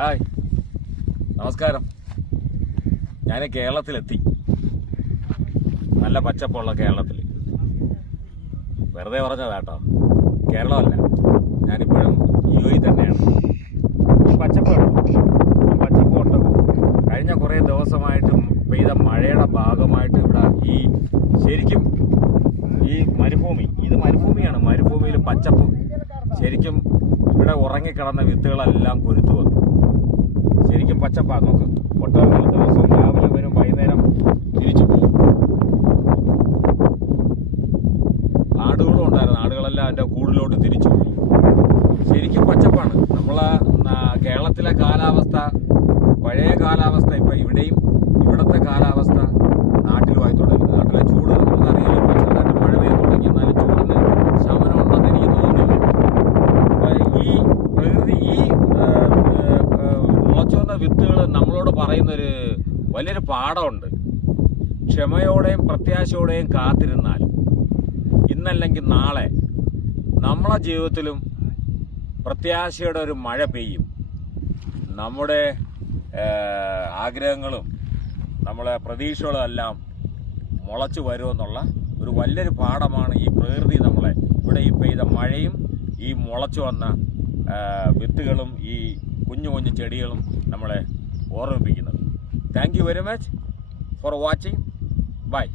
Hi, നമസ്കാരം. ഞാൻ കേരളത്തിലെത്തി. നല്ല പച്ചപ്പുള്ള കേരളത്തിൽ. വെറുതെ പറഞ്ഞതാട്ടോ, കേരളമല്ല, ഞാനിപ്പോഴും UAE തന്നെയാണ്. ഈ പച്ചപ്പ് കഴിഞ്ഞ കുറേ ദിവസമായിട്ട് പെയ്ത മഴയുടെ ഭാഗമായിട്ട് ഇവിടെ ശരിക്കും ഈ മരുഭൂമിയാണ്. മരുഭൂമിയിൽ പച്ചപ്പ് ശരിക്കും ഇവിടെ ഉറങ്ങിക്കിടന്ന വിത്തുകളെല്ലാം കൊരുത്തു വന്നു. ശരിക്കും പച്ചപ്പാണ്. നമുക്ക് ഒട്ടനവധി ദിവസം രാവിലെ വരും, വൈകുന്നേരം തിരിച്ചു പോകും. ആടുകളും ഉണ്ടായിരുന്നു. ആടുകളെല്ലാം എൻ്റെ കൂടിലോട്ട് തിരിച്ചു പോയി. ശരിക്കും പച്ചപ്പാണ്. കേരളത്തിലെ കാലാവസ്ഥ, പഴയ കാലാവസ്ഥ ഇപ്പം ഇവിടുത്തെ കാലാവസ്ഥ നാട്ടിലുമായി തുടങ്ങി. നാട്ടിലെ ചൂട് നമുക്കറിയില്ല. ഇപ്പോൾ ചെറുതായിട്ട് മഴ പെയ്ത് തുടങ്ങി. എന്നാലും ചൂടിന് ശമനം ഉണ്ടെന്ന് എനിക്ക് തോന്നുന്നില്ല. ഈ പ്രകൃതി, മുളച്ചു വന്ന വിത്തുകൾ നമ്മളോട് പറയുന്നൊരു വലിയൊരു പാഠമുണ്ട്. ക്ഷമയോടെയും പ്രത്യാശയോടെയും കാത്തിരുന്നാൽ ഇന്നല്ലെങ്കിൽ നാളെ നമ്മളെ ജീവിതത്തിലും പ്രത്യാശയുടെ ഒരു മഴ പെയ്യും. നമ്മുടെ ആഗ്രഹങ്ങളും നമ്മളെ പ്രതീക്ഷകളും എല്ലാം മുളച്ചു വരുമെന്നുള്ള ഒരു വലിയൊരു പാഠമാണ് ഈ പ്രകൃതി നമ്മളെ, ഇവിടെ ഈ പെയ്ത മഴയും ഈ മുളച്ചു വന്ന വിത്തുകളും ഈ കുഞ്ഞു കുഞ്ഞു ചെടികളും നമ്മളെ ഓർമ്മിപ്പിക്കുന്നത്. Thank you very much for watching. By.